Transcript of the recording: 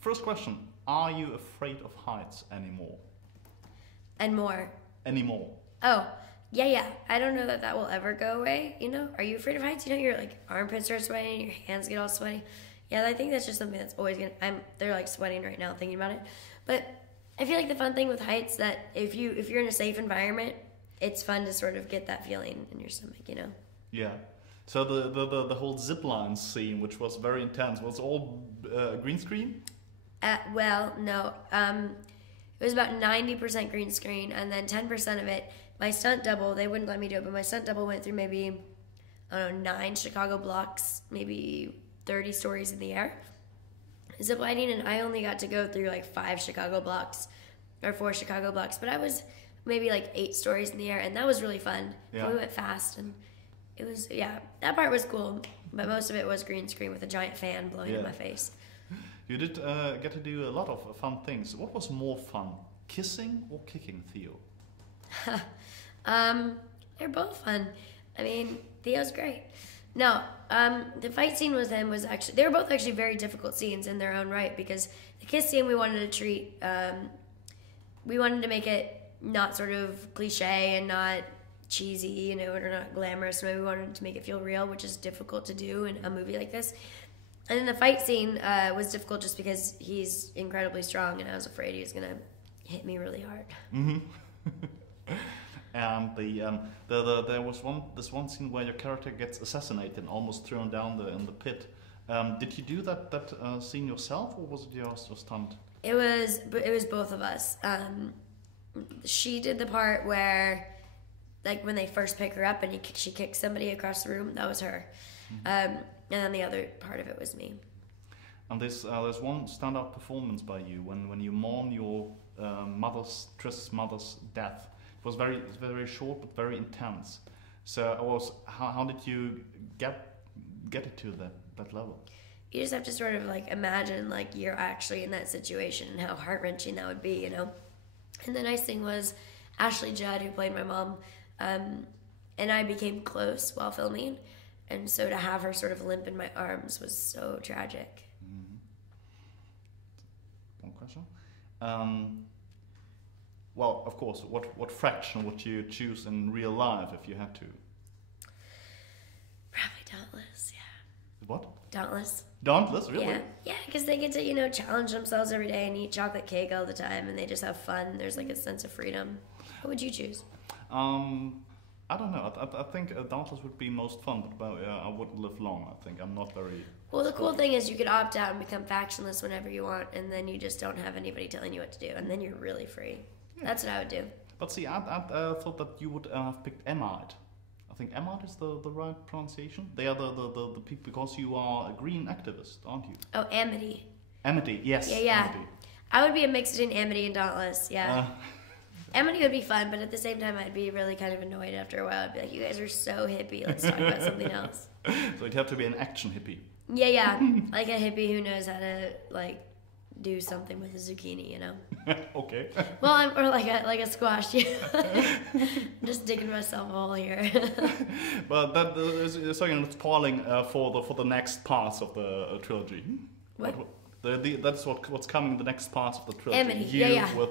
First question, are you afraid of heights anymore? And more. Anymore? Oh, yeah. I don't know that will ever go away, you know? Are you afraid of heights? You know, your like armpits are sweating, your hands get all sweaty. Yeah, I think that's just something that's always they're like sweating right now thinking about it. But I feel like the fun thing with heights that if you're in a safe environment, it's fun to sort of get that feeling in your stomach, you know? Yeah. So the whole zipline scene, which was very intense, was all green screen? Well, no. It was about 90% green screen, and then 10% of it, my stunt double, they wouldn't let me do it, but my stunt double went through maybe, I don't know, 9 Chicago blocks, maybe 30 stories in the air. Ziplining, and I only got to go through like 5 Chicago blocks, or 4 Chicago blocks, but I was maybe like 8 stories in the air, and that was really fun. Yeah. We went fast, and it was, that part was cool, but most of it was green screen with a giant fan blowing in my face. You did get to do a lot of fun things. What was more fun, kissing or kicking Theo? They're both fun. I mean, Theo's great. No, the fight scene with him was actually, they were both actually very difficult scenes in their own right, because the kiss scene we wanted to make it not sort of cliche and not cheesy, you know, or not glamorous. Maybe we wanted to make it feel real, which is difficult to do in a movie like this. And then the fight scene was difficult just because he's incredibly strong, and I was afraid he was gonna hit me really hard. Mm-hmm. And there was this one scene where your character gets assassinated and almost thrown down in the pit. Did you do that scene yourself, or was it your stunt? It was both of us. She did the part where, like, when they first pick her up and she kicks somebody across the room. That was her. Mm-hmm. And then the other part of it was me. And there's one standout performance by you when you mourn your Triss's mother's death. It was very short but very intense. So how did you get it to that level? You just have to sort of like imagine like you're actually in that situation and how heart-wrenching that would be, you know. And the nice thing was Ashley Judd, who played my mom, and I became close while filming. And so to have her sort of limp in my arms was so tragic. Mm-hmm. One question. Well, of course, what fraction would you choose in real life if you had to? Probably Dauntless, yeah. What? Dauntless. Dauntless, really? Yeah, because they get to, you know, challenge themselves every day and eat chocolate cake all the time, and they just have fun. There's like a sense of freedom. What would you choose? I don't know. I think Dauntless would be most fun, but I wouldn't live long. I think I'm not very. Well, the cool thing is you could opt out and become factionless whenever you want, and then you just don't have anybody telling you what to do, and then you're really free. Yeah. That's what I would do. But see, I thought that you would have picked Emite. I think Emite is the right pronunciation. They are the people, because you are a green activist, aren't you? Oh, Amity. Amity, yes. Yeah. Amity. I would be a mix between Amity and Dauntless. Yeah. Amity would be fun, but at the same time, I'd be really kind of annoyed after a while. I'd be like, you guys are so hippie. Let's talk about something else. So it'd have to be an action hippie. Yeah. Like a hippie who knows how to, like, do something with a zucchini, you know? Okay. Well, or like a squash. I'm just digging myself a hole here. But that so you're not spoiling for the next parts of the trilogy. What? That's what's coming. The next parts of the trilogy. Amity. You Yeah. with